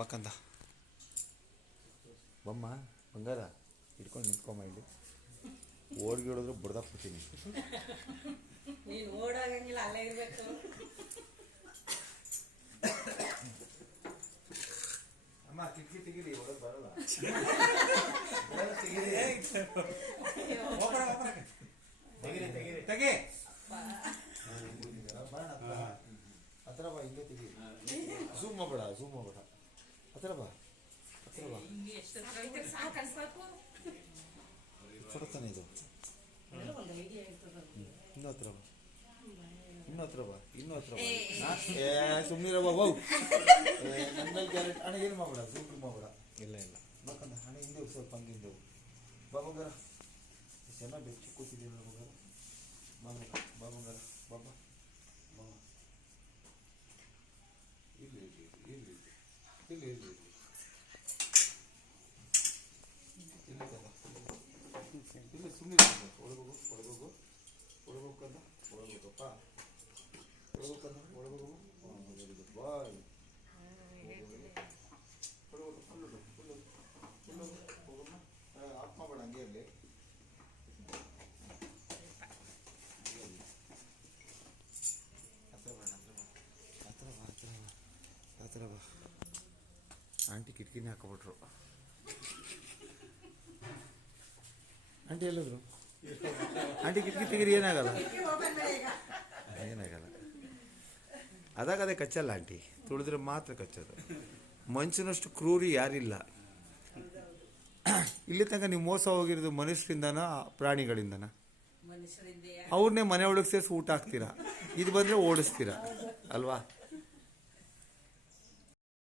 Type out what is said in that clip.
ಬಕ್ಕಂತ ಬಮ್ಮ ಬಂಗಾರ ಹಿಡ್ಕೊಂಡು ನಿಂತ್ಕೊಂಬ ಇಲ್ಲಿ ಓಡ್ಗಿಡಿದ್ರು ಬಡ್ದಾಕ್ಬಿಡ್ತೀನಿ. ನೀನು ಓಡಾಗಂಗಿಲ್ಲ, ಅಲ್ಲೇ ಇರಬೇಕು. ಅಮ್ಮ ಕಿಟಕಿ ತೆಗೀರಿ, ಒಳಗೆ ಬರಲ್ಲ. ಹತ್ರ ಬಾ, ಹಿಂಗೆ ತೆಗಿ. ಝೂಮ್ ಮಾಡಬೇಡ, ಹತ್ರ ಬಾ. ಫೋಟೋ ತಾನೆ ಇದು. ಇನ್ನೂ ಹತ್ರ ಬಾ. ಸುಮ್ಮನಿರ ಬಾಬು. ನನ್ನ ಮೇಲೆ ಕ್ಯಾರೆಟ್ ಹಣ ಏನು ಮಾಡಬೇಡ, ಝೂಮ್ ಮಾಡಬೇಡ. ಇಲ್ಲ ಬೇಕಂದ ಹಣ ಹಿಂದೆ ಸ್ವಲ್ಪ ಹಂಗೆ ಹಿಂದೆ ಬಾಬಂಗಾರ ಚೆನ್ನಾಗಿ ಬೆಚ್ಚಿ ಕೂತಿದ್ದೀವಿ ಬಾಬಂಗಾರ ಬಾಬಾ ಇಲ್ಲಿ ಸುಮ್ಮನೆ ಒಳಗೋಗು ಒಳಗೋಗಪ್ಪ ಬಾಯ್ ಆಫ್ ಮಾಡಬೇಡ, ಹಂಗೆ ಇರಲಿ. ಹತ್ರ ಬಾ. ಆಂಟಿ ಕಿಟಕಿನೇ ಹಾಕೊಬಿಟ್ರು. ಆಂಟಿ ಎಲ್ಲದ್ರು? ಆಂಟಿ ಕಿಟಕಿ ತೆಗೀರಿ, ಏನಾಗಲ್ಲ. ಅದಾಗದೇ ಕಚ್ಚಲ್ಲ ಆಂಟಿ, ತುಳಿದ್ರೆ ಮಾತ್ರ ಕಚ್ಚೋದು. ಮನುಷ್ಯನಷ್ಟು ಕ್ರೂರಿ ಯಾರಿಲ್ಲ. ಇಲ್ಲಿ ತನಕ ನೀವು ಮೋಸ ಹೋಗಿರೋದು ಮನುಷ್ಯರಿಂದನ ಪ್ರಾಣಿಗಳಿಂದನ? ಅವ್ರನ್ನೇ ಮನೆ ಒಳಗೆ ಸೇರಿಸಿ ಊಟ ಹಾಕ್ತೀರಾ, ಇದು ಬಂದರೆ ಓಡಿಸ್ತೀರಾ ಅಲ್ವಾ?